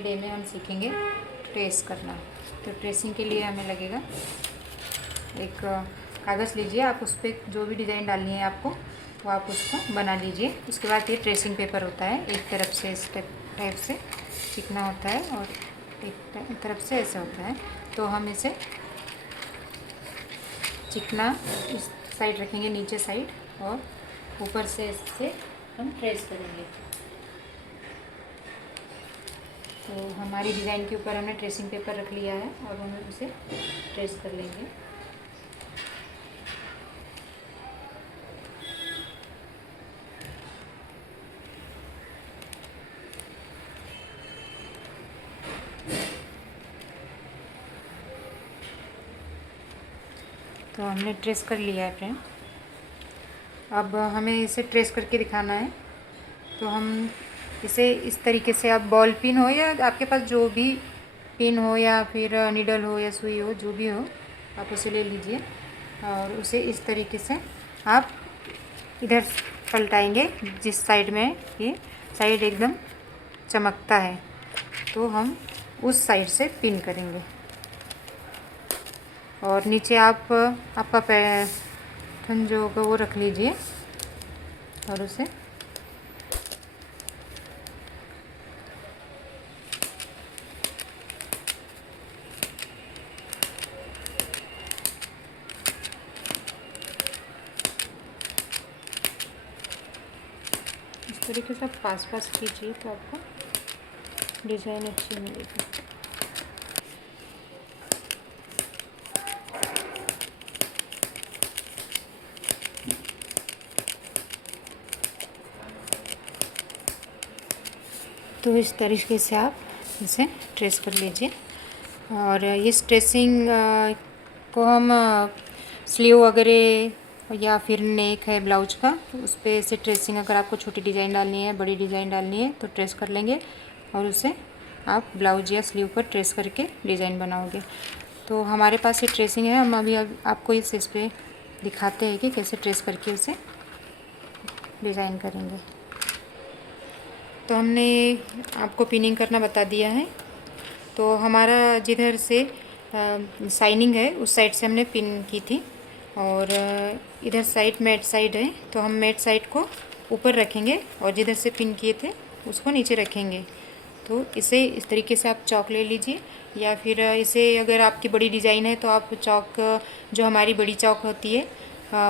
Day में हम सीखेंगे ट्रेस करना। तो ट्रेसिंग के लिए हमें लगेगा एक कागज़ लीजिए, आप उस पर जो भी डिज़ाइन डालनी है आपको वो आप उसको बना लीजिए। उसके बाद ये ट्रेसिंग पेपर होता है, एक तरफ से इस टाइप से चिकना होता है और एक तरफ से ऐसा होता है। तो हम इसे चिकना इस साइड रखेंगे, नीचे साइड, और ऊपर से इससे हम ट्रेस करेंगे। तो हमारी डिज़ाइन के ऊपर हमने ट्रेसिंग पेपर रख लिया है और हम उसे ट्रेस कर लेंगे। तो हमने ट्रेस कर लिया है फ्रेंड। अब हमें इसे ट्रेस करके दिखाना है। तो हम इसे इस तरीके से, आप बॉल पिन हो या आपके पास जो भी पिन हो या फिर नीडल हो या सुई हो, जो भी हो, आप उसे ले लीजिए और उसे इस तरीके से आप इधर पलटाएंगे। जिस साइड में ये साइड एकदम चमकता है तो हम उस साइड से पिन करेंगे। और नीचे आप आपका पैटर्न जो होगा वो रख लीजिए और उसे इस तरीके से आप पास पास कीजिए तो आपको डिज़ाइन अच्छी मिलेगी। तो इस तरीके से आप इसे ट्रेस कर लीजिए। और इस ट्रेसिंग को हम स्लीव वगैरह या फिर नेक है ब्लाउज का, तो उस पर ऐसे ट्रेसिंग, अगर आपको छोटी डिज़ाइन डालनी है, बड़ी डिज़ाइन डालनी है तो ट्रेस कर लेंगे और उसे आप ब्लाउज या स्लीव पर ट्रेस करके डिज़ाइन बनाओगे। तो हमारे पास ये ट्रेसिंग है, हम अभी आपको इस पर दिखाते हैं कि कैसे ट्रेस करके उसे डिज़ाइन करेंगे। तो हमने आपको पिनिंग करना बता दिया है। तो हमारा जिधर से साइनिंग है उस साइड से हमने पिन की थी और इधर साइड मैट साइड है, तो हम मैट साइड को ऊपर रखेंगे और जिधर से पिन किए थे उसको नीचे रखेंगे। तो इसे इस तरीके से आप चौक ले लीजिए, या फिर इसे अगर आपकी बड़ी डिज़ाइन है तो आप चौक, जो हमारी बड़ी चौक होती है,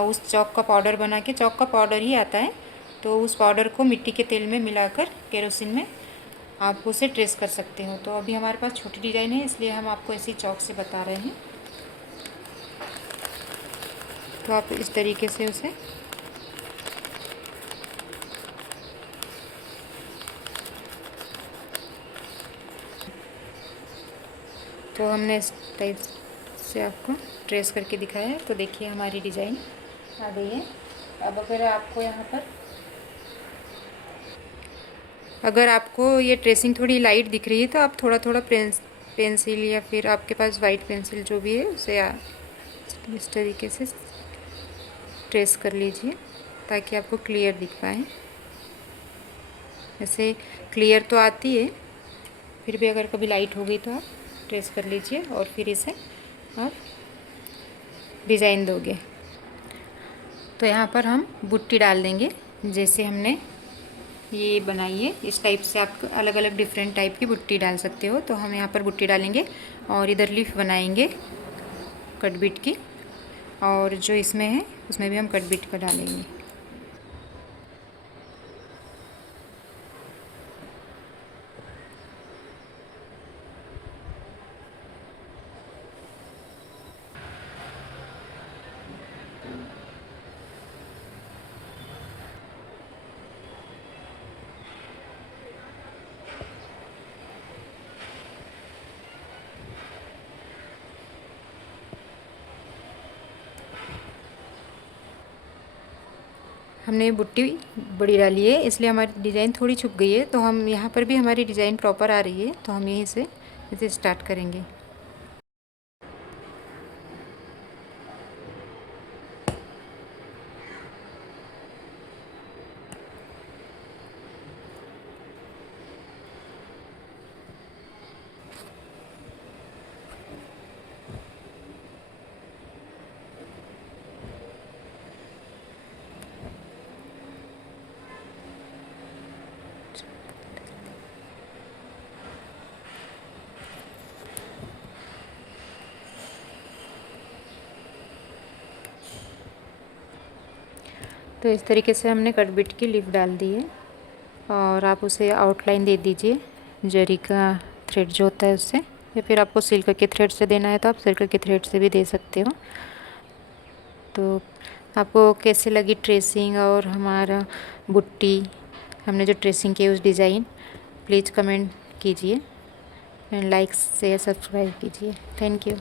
उस चौक का पाउडर बना के, चौक का पाउडर ही आता है, तो उस पाउडर को मिट्टी के तेल में मिलाकर केरोसिन में आप उसे ट्रेस कर सकते हो। तो अभी हमारे पास छोटी डिज़ाइन है इसलिए हम आपको ऐसी चौक से बता रहे हैं। तो आप इस तरीके से उसे तो हमने इस टाइप से आपको ट्रेस करके दिखाया है। तो देखिए हमारी डिज़ाइन आ गई है। अब अगर आपको ये ट्रेसिंग थोड़ी लाइट दिख रही है तो आप थोड़ा थोड़ा पेंसिल या फिर आपके पास वाइट पेंसिल जो भी है उसे इस तरीके से ट्रेस कर लीजिए ताकि आपको क्लियर दिख पाए। ऐसे क्लियर तो आती है, फिर भी अगर कभी लाइट हो गई तो आप ट्रेस कर लीजिए और फिर इसे आप डिज़ाइन दोगे। तो यहाँ पर हम बुट्टी डाल देंगे, जैसे हमने ये बनाई है इस टाइप से आप अलग अलग डिफरेंट टाइप की बुट्टी डाल सकते हो। तो हम यहाँ पर बुट्टी डालेंगे और इधर लीफ बनाएंगे कटबिट की, और जो इसमें है उसमें भी हम कटबिट का डालेंगे। हमने बुट्टी बड़ी डाली है इसलिए हमारी डिज़ाइन थोड़ी छुप गई है। तो हम यहाँ पर भी हमारी डिज़ाइन प्रॉपर आ रही है, तो हम यहीं से इसे स्टार्ट करेंगे। तो इस तरीके से हमने कट बीट की लीफ डाल दी है और आप उसे आउटलाइन दे दीजिए जरी का थ्रेड जो होता है उससे, या फिर आपको सिल्क के थ्रेड से देना है तो आप सिल्क के थ्रेड से भी दे सकते हो। तो आपको कैसे लगी ट्रेसिंग और हमारा बुट्टी, हमने जो ट्रेसिंग की उस डिज़ाइन, प्लीज़ कमेंट कीजिए एंड लाइक शेयर सब्सक्राइब कीजिए। Thank you.